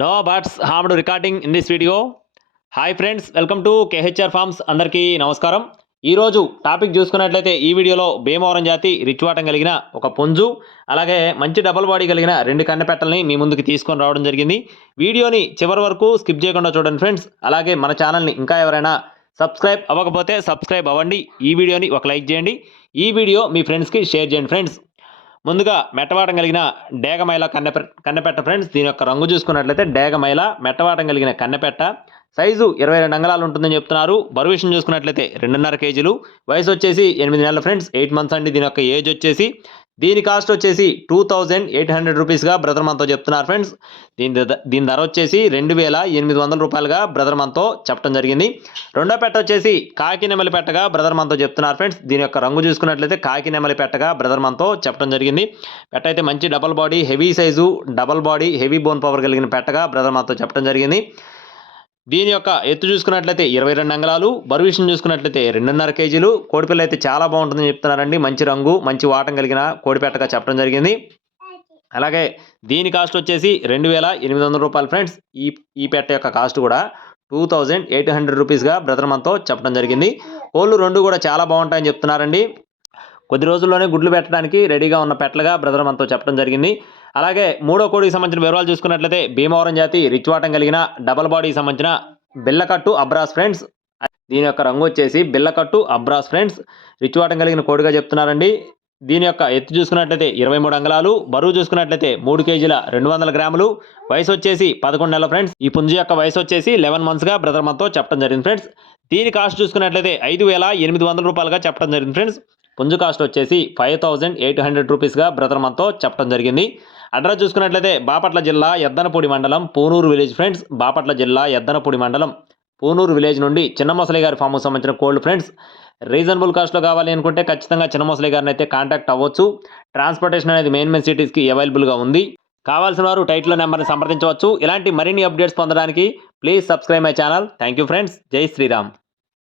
No birds harmed recording in this video hi friends welcome to KHR farms అందరికీ నమస్కారం. ఈరోజు topic చూసుకున్నట్లయితే ఈ వీడియోలో భీమవరం జాతి రిచ్వాటం కలిగిన ఒక పుంజు అలాగే మంచి డబల్ బాడీ కలిగిన రెండు కన్నెపెట్టల్ని మీ ముందుకు తీసుకొని రావడం జరిగింది. వీడియోని చివరి వరకు స్కిప్ చేయకుండా చూడండి ఫ్రెండ్స్ అలాగే మన ఛానల్ని ఇంకా ఎవరైనా సబ్స్క్రైబ్ అవ్వకపోతే సబ్స్క్రైబ్ అవ్వండి. ఈ వీడియోని ఒక లైక్ చేయండి. ఈ వీడియో మీ ఫ్రెండ్స్కి షేర్ చేయండి ఫ్రెండ్స్ ముందుగా మెట్టవాటం కలిగిన డేగమైల కన్నెపె కన్నెపెట్ట ఫ్రెండ్స్ దీని యొక్క రంగు చూసుకున్నట్లయితే డేగమైల మెట్టవాటం కలిగిన కన్నెపెట్ట. సైజు ఇరవై రెండు అంగళాలు ఉంటుందని చెప్తున్నారు. బరువు విషయం చూసుకున్నట్లయితే రెండున్నర కేజీలు. వయసు వచ్చేసి ఎనిమిది నెలల ఫ్రెండ్స్ ఎయిట్ మంత్స్ అండి దీని యొక్క ఏజ్ వచ్చేసి. దీని కాస్ట్ వచ్చేసి టూ థౌజండ్ ఎయిట్ హండ్రెడ్ రూపీస్గా బ్రదర్ మనతో చెప్తున్నారు ఫ్రెండ్స్. దీని దీని ధర వచ్చేసి రెండు వేల ఎనిమిది వందల రూపాయలుగా బ్రదర్ మనతో చెప్పడం జరిగింది. రెండో పెట్ట వచ్చేసి కాకి నెమలి పెట్టగా బ్రదర్ మనతో చెప్తున్నారు ఫ్రెండ్స్. దీని యొక్క రంగు చూసుకున్నట్లయితే కాకి నెమలి పెట్టగా బ్రదర్ మనతో చెప్పడం జరిగింది. పెట్ట అయితే మంచి double body heavy size double body heavy bone power కలిగిన పెట్టగా బ్రదర్ మనతో చెప్పడం జరిగింది. దీని యొక్క ఎత్తు చూసుకున్నట్లయితే ఇరవై రెండు అంగళాలు బరువు విషయం చూసుకున్నట్లయితే రెండున్నర కేజీలు. కోడిపిల్ల అయితే చాలా బాగుంటుందని చెప్తున్నారండి. మంచి రంగు మంచి వాటం కలిగిన కోడిపెట్టగా చెప్పడం జరిగింది. అలాగే దీని కాస్ట్ వచ్చేసి రెండు వేల ఎనిమిది వందల రూపాయలు ఫ్రెండ్స్. ఈ ఈ పెట్ట యొక్క కాస్ట్ కూడా టూ థౌజండ్ ఎయిట్ హండ్రెడ్ రూపీస్గా బ్రదర్ మనతో చెప్పడం జరిగింది. కోళ్ళు రెండు కూడా చాలా బాగుంటాయని చెప్తున్నారండి. కొద్ది రోజుల్లోనే గుడ్లు పెట్టడానికి రెడీగా ఉన్న పెట్టలుగా బ్రదర్ మనతో చెప్పడం జరిగింది. అలాగే మూడో కోడికి సంబంధించిన వివరాలు చూసుకున్నట్లయితే భీమవరం జాతి రిచ్ వాటం కలిగిన డబల్ బాడీకి సంబంధించిన బిల్లకట్టు అబ్రాస్ ఫ్రెండ్స్. దీని యొక్క రంగు వచ్చేసి బిల్లకట్టు అబ్రాస్ ఫ్రెండ్స్. రిచ్ వాటం కలిగిన కోడిగా చెప్తున్నారండి. దీని యొక్క ఎత్తు చూసుకున్నట్లయితే ఇరవై మూడు అంగళాలు బరువు చూసుకున్నట్లయితే మూడు కేజీల రెండు వందల గ్రాములు. వయసు వచ్చేసి పదకొండు నెలల ఫ్రెండ్స్. ఈ పుంజు యొక్క వయసు వచ్చేసి లెవెన్ మంత్స్గా బ్రదర్ మనతో చెప్పడం జరిగింది ఫ్రెండ్స్. దీని కాస్ట్ చూసుకున్నట్లయితే ఐదు వేల ఎనిమిది వందల రూపాయలుగా చెప్పడం జరిగింది ఫ్రెండ్స్. పుంజు కాస్ట్ వచ్చేసి ఫైవ్ థౌజండ్ ఎయిట్ హండ్రెడ్ రూపీస్గా బ్రదర్ మనతో చెప్పడం జరిగింది. అడ్రస్ చూసుకున్నట్లయితే బాపట్ల జిల్లా ఎద్దనపూడి మండలం పూనూరు విలేజ్ ఫ్రెండ్స్. బాపట్ల జిల్లా ఎద్దనపూడి మండలం పూనూరు విలేజ్ నుండి చిన్న మొసలి గారి ఫామ్కు సంబంధించిన కోల్డ్ ఫ్రెండ్స్. రీజనబుల్ కాస్ట్లో కావాలి అనుకుంటే ఖచ్చితంగా చిన్న మొసలి గారిని అయితే కాంటాక్ట్ అవ్వచ్చు. ట్రాన్స్పోర్టేషన్ అనేది మెయిన్ మెయిన్ సిటీస్కి అవైలబుల్గా ఉంది. కావాల్సిన వారు టైటిల్ నెంబర్ని సంప్రదించవచ్చు. ఇలాంటి మరిన్ని అప్డేట్స్ పొందడానికి please subscribe my channel. Thank you friends. జై శ్రీరామ్.